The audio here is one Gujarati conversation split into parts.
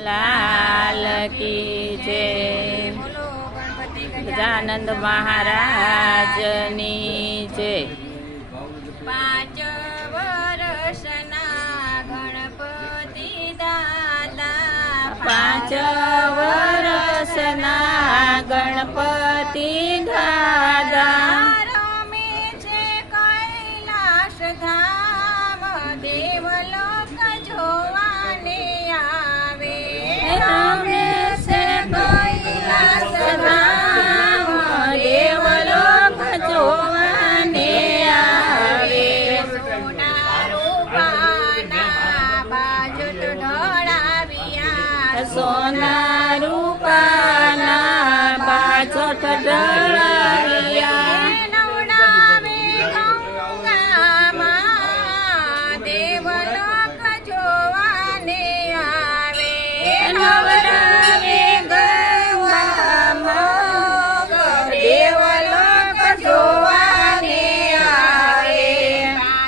लाल की जय। गजानंद महाराज नी जय। 5 વર્ષના ગણપતિ દાદા 5 વર્ષના ગણપતિ દાદા રમે છે કૈલાશ ધામ દેવલોક જોવાને આવે રમે છે કૈલાસ ધામ દેવલોક જોવાને આવે સોના રૂપાના બાજુટ ઢળાવ્યા સોના રૂપાના બાજોટ ઢળાવ્યા નવડાવે ગંગામાં દેવલોક જોવાને આવે નવડાવે ગંગામાં દેવલોક જોવાને આવે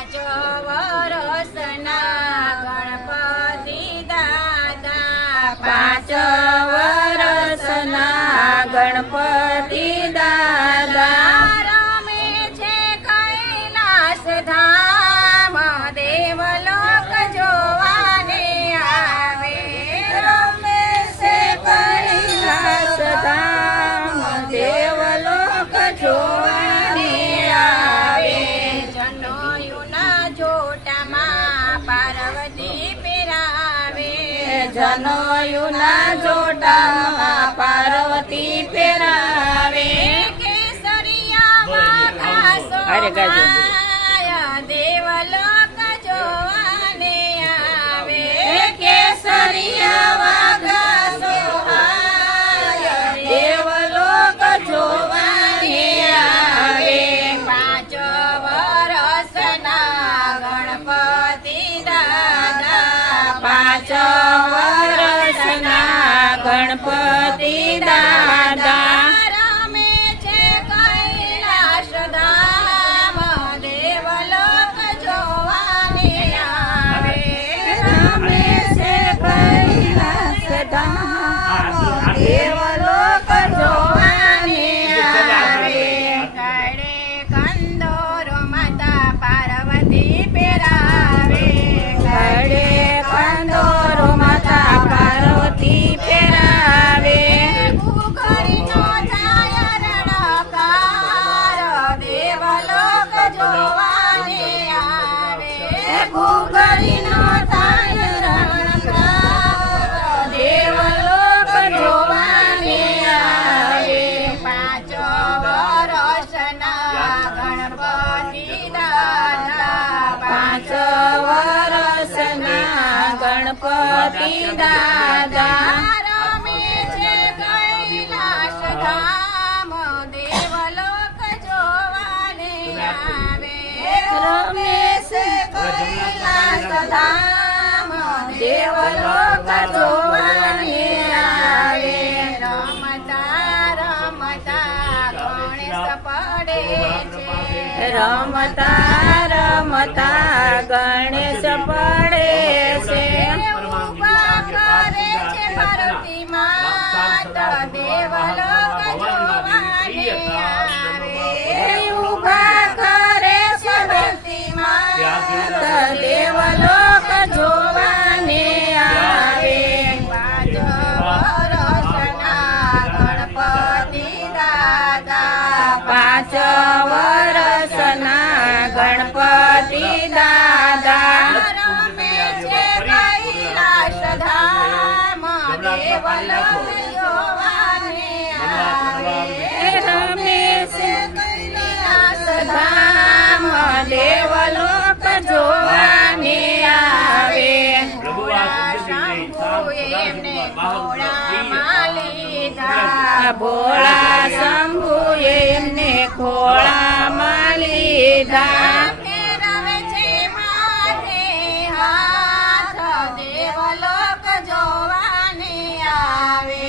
5 વર્ષના ગણપતિ દાદા 5 વર્ષના ગણપતિ દાદા રમે છે કૈલાસ ધામ દેવલોક જોવાને આવે રમે છે કૈલાસ ધામ દેવલોક જોવાને આવે જનોયુના જોટામાં પાર્વતી પહેરાવે જનોયુના જોટામાં પાર્વતી પહેરાવે કેસરિયામાં ઘાસો અરે ગાજો. ખાય દેવલોક જોવાને આવે કેસરિયા વાઘા સોહાય દેવલોક જોવાને આવે 5 વર્ષના ગણપતિ દાદા 5 વર્ષના ગણપતિ દાદા રમે છે કૈલાશ ધામ દેવલોક જોવાને આવે રમે છે કૈલાસ ધામ દેવલોક જોવાને આવે કાળે કંદોરો માતા પાર્વતી પહેરાવે ઘડે કંદોરો માતા પાર્વતી પહેરાવે ઘડીનો થાય રણકાર દેવલોક જોવાને આવે ભૂગળીનો થાય રણકાર દેવલોક જોવાને આવે 5 વર્ષના ગણપતિ દાદા 5 વર્ષના ગણપતિ દાદા રમે છે કૈલાશ ધામ દેવલોક જોવાને આવે રમે છે કૈલાસ ધામ દેવલોક જોવાને આવે રમતા રમતા ગણેશ પડે છે રમતા રમતા ગણેશ પડે છે ઊભા કરે છે પાર્વતી માતા દેવલોક જોવાને આવે ઊભા કરે છે ભક્તિ માતા દેવલોક જોવાને આવે 5 વર્ષના ગણપતિ દાદા 5 વર્ષના ગણપતિ દાદા રમે છે કૈલાશ ધામ દેવલોક જોવાને આવે રમે છે કૈલાસ ધામ દેવલોક જોવાને આવે ભોળા શંભુ એમને ખોળામાં લીધા ભોળા શંભુ એમને ખોળામાં લીધા ફેરવે છે માથે હાથ દેવલોક જોવાને આવે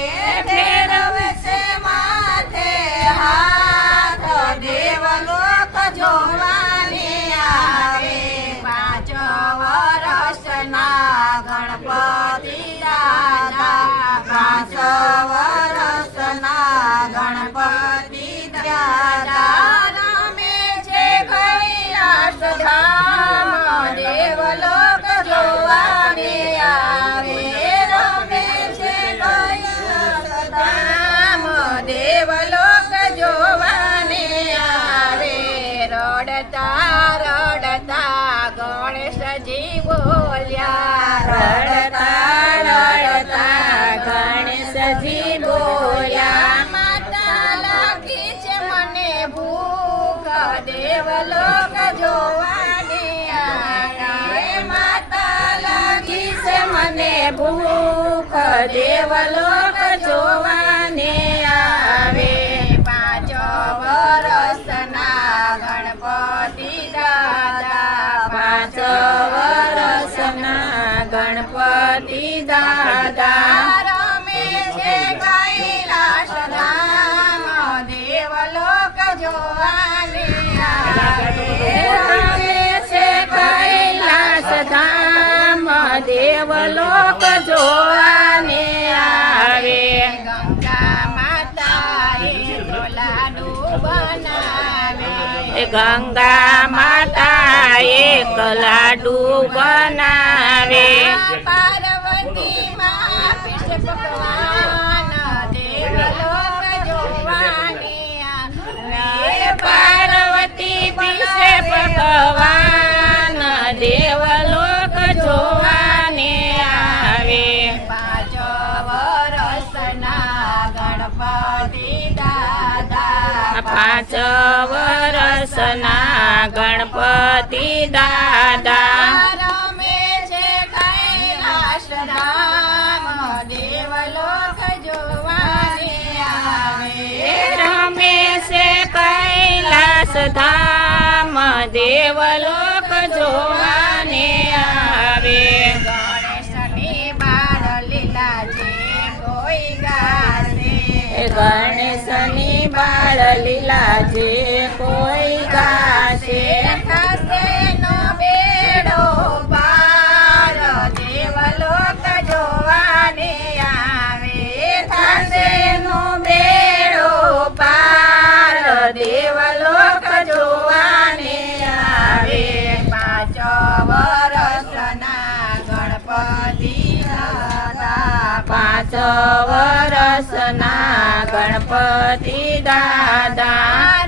ફેરવે છે માથે હાથ દેવલોક જોવાને આવે 5 વર્ષના ગણપતિ દાદા રડતા રડતા ગણેશજી બોલ્યા માતા લાગી છે મને ભૂખ દેવલોક જોવાની આવે માતા લાગી છે મને ભૂખ દેવલોક જોવાને આવે 5 વર્ષના ગણપતિ દાદા 5 વર્ષના ગણપતિ દાદા રમે છે કૈલાસ ધામ દેવલોક જોવાને આવે રમે છે કૈલાસ ધામ દેવલોક જોવાને આવે ગંગા માતાએ લાડુ બનાવે ગંગા માતા એક લાડુ બનાવે પાર્વતી માં પીઠ પકવાન દેવલોક જોવાની આવે પાર્વતી પીસે ભગવાન દેવલોક જોવાને આવે 5 વર્ષના ગણપતિ દાદા 5 વર્ષના ગણપતિ દાદા રમે છે કૈલાસ ધામ દેવલોક જોવાને આવે રમે છે કૈલાસ ધામ દેવલોક જોવાને આવે ગણેશની બાળ લીલા છે કોઈ ગાશે ગણેશની બાળ લીલા જે કોઈ ગાશે ખાસે નો બેડો પાર દેવલોક જોવાને આવે થાશે નો બેડો પાર દેવલોક જોવાને આવે 5 વર્ષના ગણપતિ દાદા 5 વર્ષના ગણપતિ દાદા